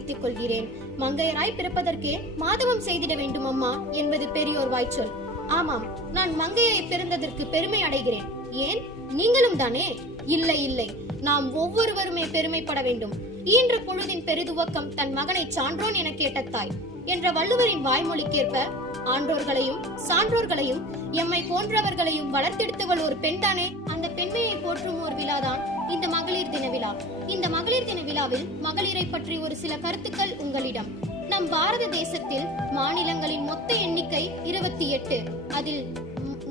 தீர்மானித்துக் கொள்கிறேன். மங்கையராய் பிறப்பதற்கே மாதவம் செய்திட வேண்டும் அம்மா என்பது பெரியோர் வாய்ச்சொல். ஆமாம், நான் மங்கையை பிறந்ததற்கு பெருமை அடைகிறேன். ஏன், நீங்களும் தானே? இல்லை இல்லை, நாம் ஒவ்வொருவருமே பெருமைப்பட வேண்டும். ஈன்ற பொழுதின் பெரிதுவக்கம் தன் மகனை சான்றோன் என கேட்ட தாய் என்ற வள்ளுவரின் வாய்மொழிக்கேற்ப ஆன்றோர்களையும் சான்றோர்களையும் எம்மை போன்றவர்களையும் வளர்த்தெடுத்தவள் ஒரு பெண் தானே. அந்த பெண்மையை போற்றும் ஒரு விழாதான் இந்த மகளிர் தின விழா. இந்த மகளிர் தின விழாவில் மகளிரை பற்றி ஒரு சில கருத்துக்கள் உங்களிடம். நம் பாரத தேசத்தில் மாநிலங்களின் மொத்த எண்ணிக்கை 28. அதில்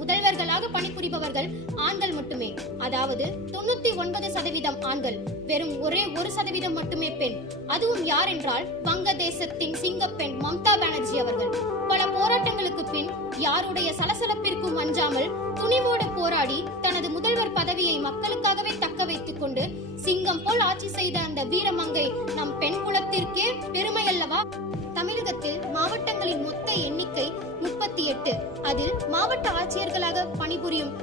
முதல்வர்களாக பணிபுரிபவர்கள் ஆண்கள் மட்டுமே. அதாவது 99% ஆண்கள், வெறும் ஒரே 1% மட்டுமே பெண். அதுவும் யார் என்றால் வங்கதேசத்தின் சிங்கப்பெண் மம்தா பானர்ஜி அவர்கள். பல போராட்டங்களுக்கு பின் யாருடைய சலசலப்பிற்கும் அஞ்சாமல் துணிவோடு போராடி தனது முதல்வர் பதவியை மக்களுக்காகவே தக்க வைத்துக் கொண்டு சிங்கம் போல் ஆட்சி செய்த அந்த வீரமங்கை நம் பெண் குலத்திற்கே பெருமை அல்லவா? தமிழகத்தில் மாவட்டங்களின் மொத்த எண்ணிக்கை 38. அதில் மாவட்ட ஆட்சியர்களாக பணிபுரியும்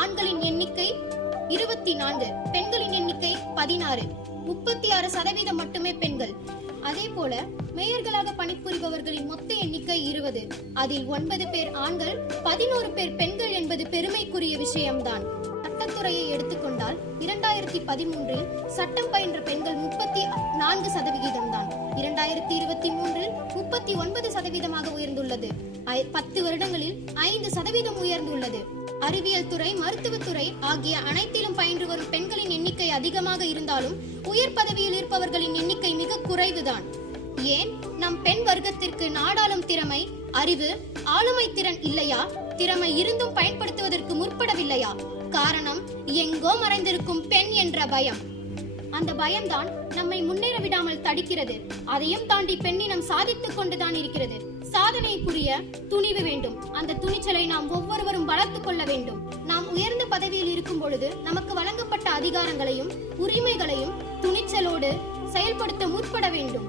ஆண்களின் எண்ணிக்கை 24, பெண்களின் எண்ணிக்கை 16. 36% மட்டுமே பெண்கள். அதே போல மேயர்களாக பணிபுரிபவர்களின் மொத்த எண்ணிக்கை 20. அதில் 9 பேர் ஆண்கள், 11 பேர் பெண்கள் என்பது பெருமைக்குரிய விஷயம்தான். சட்டத்துறையை எடுத்துக்கொண்டால் 2013 சட்டம் பயின்ற பெண்கள் 34% தான். 2023 39% உயர்ந்துள்ளது. 10 வருடங்களில் 5% உயர்ந்துள்ளது. அறிவியல் துறை, மருத்துவத்துறை ஆகிய அனைத்திலும் பயின்று வரும் பெண்களின் எண்ணிக்கை அதிகமாக இருந்தாலும் உயர் பதவியில் இருப்பவர்களின் எண்ணிக்கை மிக குறைவுதான். ஏன், நம் பெண் வர்க்கத்திற்கு நாடாளும் திறமை, அறிவு, ஆளுமை திறன் இல்லையா? திறமை இருந்தும் பயன்படுத்துவதற்கு முற்படவில்லையா? காரணம், எங்கோ மறைந்திருக்கும் பெண் என்ற பயம். அந்த பயம்தான் நம்மை முன்னேற விடாமல் தடுக்கிறது. அதையும் தாண்டி பெண்ணினம் சாதித்துக் கொண்டுதான் இருக்கிறது. சாதனை புரிய துணிவு வேண்டும். அந்த துணிச்சலை நாம் ஒவ்வொருவரும் வளர்த்துக் கொள்ள வேண்டும். நாம் உயர்ந்த பதவியில் இருக்கும் பொழுது நமக்கு வழங்கப்பட்ட அதிகாரங்களையும் உரிமைகளையும் துணிச்சலோடு செயல்படுத்த முற்பட வேண்டும்.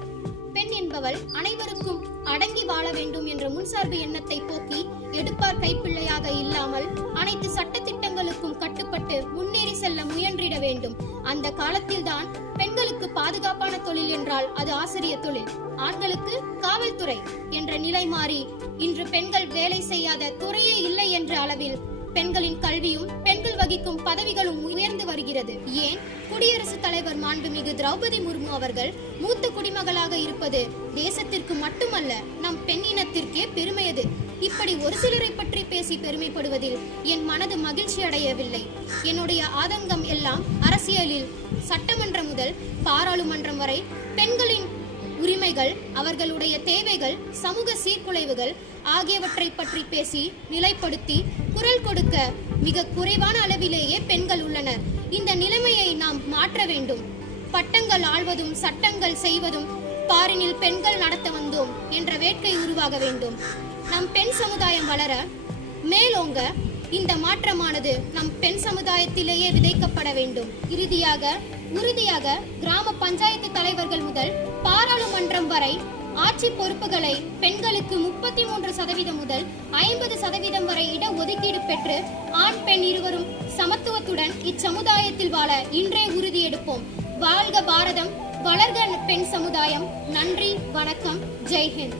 பெண் என்பவள் அனைவருக்கும் அடங்கி வாழ வேண்டும் என்ற முன்சார்பு எண்ணத்தை போக்கி எடுப்பார் கைப்பிள்ளையாக இல்லாமல் அனைத்து சட்ட திட்டங்களுக்கும் கட்டுப்பட்டு முன்னேறி செல்ல முயன்றிட வேண்டும். அந்த காலத்தில் தான் பெண்களுக்கு பாதுகாப்பான தொழில் என்றால் அது ஆசிரியர் தொழில், ஆண்களுக்கு காவல்துறை என்ற நிலை மாறி இன்று பெண்கள் வேலை செய்யாத துறையே இல்லை என்ற அளவில் பெண்களின் கல்வியும் பெண்கள் வகிக்கும் பதவிகளும் உயர்ந்து வருகிறது. ஏன், குடியரசுத் தலைவர் மாண்புமிகு திரௌபதி முர்மு அவர்கள் மூத்த குடிமகளாக இருப்பது தேசத்திற்கு மட்டுமல்ல, நம் பெண் இனத்திற்கே பெருமையது. இப்படி ஒரு சிலரை பற்றி பேசி பெருமைப்படுவதில் என் மனது மகிழ்ச்சி அடையவில்லை. என்னுடைய ஆதங்கம் எல்லாம் அரசியலில் சட்டமன்றம் முதல் பாராளுமன்றம் வரை பெண்களின் உரிமைகள், அவர்களுடைய தேவைகள், சமூக சீர்குலைவுகள் ஆகியவற்றை பற்றி பேசி நிலைப்படுத்தி குரல் கொடுக்க மிக குறைவான அளவிலேயே பெண்கள் உள்ளனர். இந்த நிலைமையை நாம் மாற்ற வேண்டும். பட்டங்கள் ஆள்வதும் சட்டங்கள் செய்வதும் பாரினில் பெண்கள் நடத்த வந்தோம் என்ற வேட்கை உருவாக வேண்டும். நம் பெண் சமுதாயம் வளர மேலோங்க இந்த மாற்றமானது நம் பெண் சமுதாயத்திலேயே விதைக்கப்பட வேண்டும். உறுதியாக கிராம பஞ்சாயத்து தலைவர்கள் முதல் பாராளுமன்றம் வரை ஆட்சி பொறுப்புகளை பெண்களுக்கு 33% முதல் 50% வரை இட ஒதுக்கீடு பெற்று ஆண் பெண் இருவரும் சமத்துவத்துடன் இச்சமுதாயத்தில் வாழ இன்றே உறுதி எடுப்போம். வாழ்க பாரதம், வளர்க பெண் சமுதாயம். நன்றி, வணக்கம், ஜெய்ஹிந்த்.